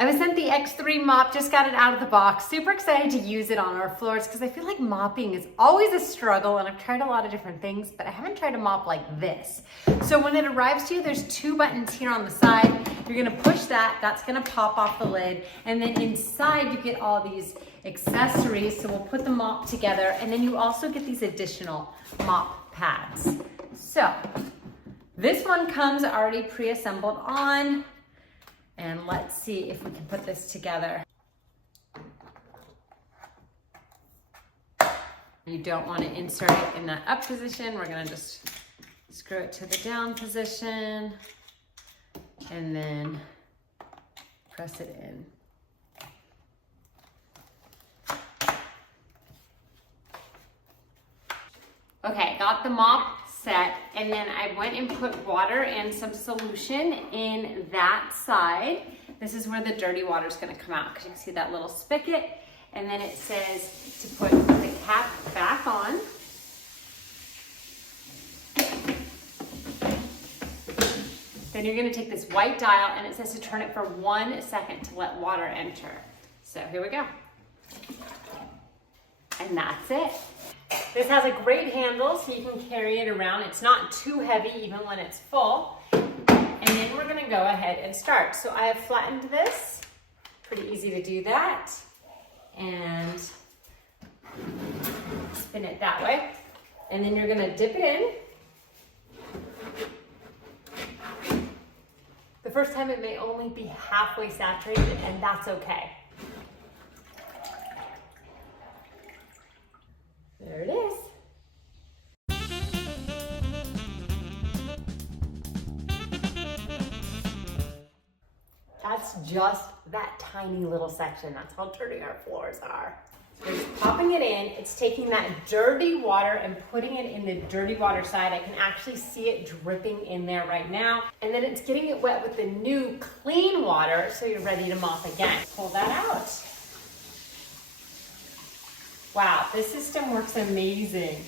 I was sent the X3 mop, just got it out of the box. Super excited to use it on our floors because I feel like mopping is always a struggle, and I've tried a lot of different things, but I haven't tried a mop like this. So when it arrives to you, there's 2 buttons here on the side. You're gonna push that, that's gonna pop off the lid, and then inside you get all these accessories. So we'll put the mop together, and then you also get these additional mop pads. So this one comes already pre-assembled on. And let's see if we can put this together. You don't want to insert it in that up position. We're going to just screw it to the down position and then press it in. Okay, got the mop set, and then I went and put water and some solution in that side. This is where the dirty water is going to come out, because you can see that little spigot, and then it says to put the cap back on. Then you're going to take this white dial, and it says to turn it for 1 second to let water enter. So here we go. And that's it. This has a great handle, so you can carry it around. It's not too heavy even when it's full. And then we're gonna go ahead and start. So I have flattened this. Pretty easy to do that. And spin it that way. And then you're gonna dip it in. The first time it may only be halfway saturated, and that's okay. There it is. That's just that tiny little section. That's how dirty our floors are. So we're just popping it in. It's taking that dirty water and putting it in the dirty water side. I can actually see it dripping in there right now. And then it's getting it wet with the new clean water, so you're ready to mop again. Pull that out. Wow, this system works amazing.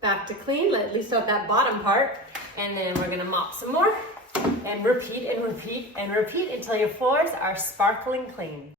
Back to clean, at least out that bottom part. And then we're gonna mop some more and repeat and repeat and repeat until your floors are sparkling clean.